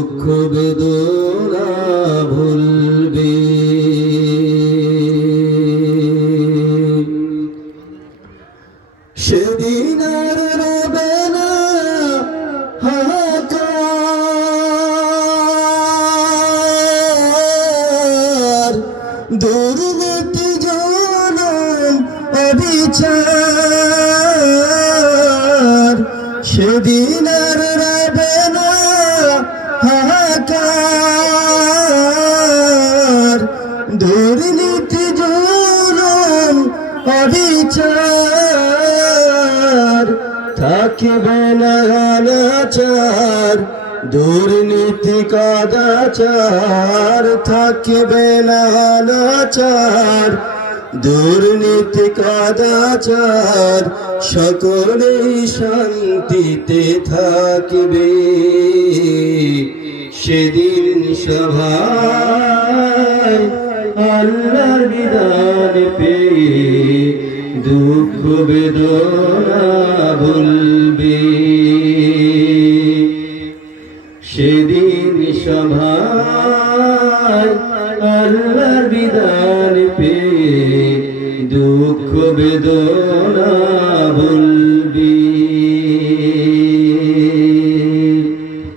দুঃখ বেদনা ভুলবে। সেদিন আর রবে না হাহাকার। দুর্নীতি জনম অবিচার। সেদিন আর রবে হাহাকার দুর্নীতি জনম অবিচার। থাকিবে না অনাচার, দুর্নীতি কদাচার। থাকিবে না অনাচার, দুর্নীতি কদাচার। সকলেই শান্তিতে থাকিবে। সেদিন সভায় আল্লাহর বিধান পেয়ে দুঃখ বেদনা ভুলবে। সেদিন সভায় আল্লাহর বিধান পেয়ে দুঃখ বেদনা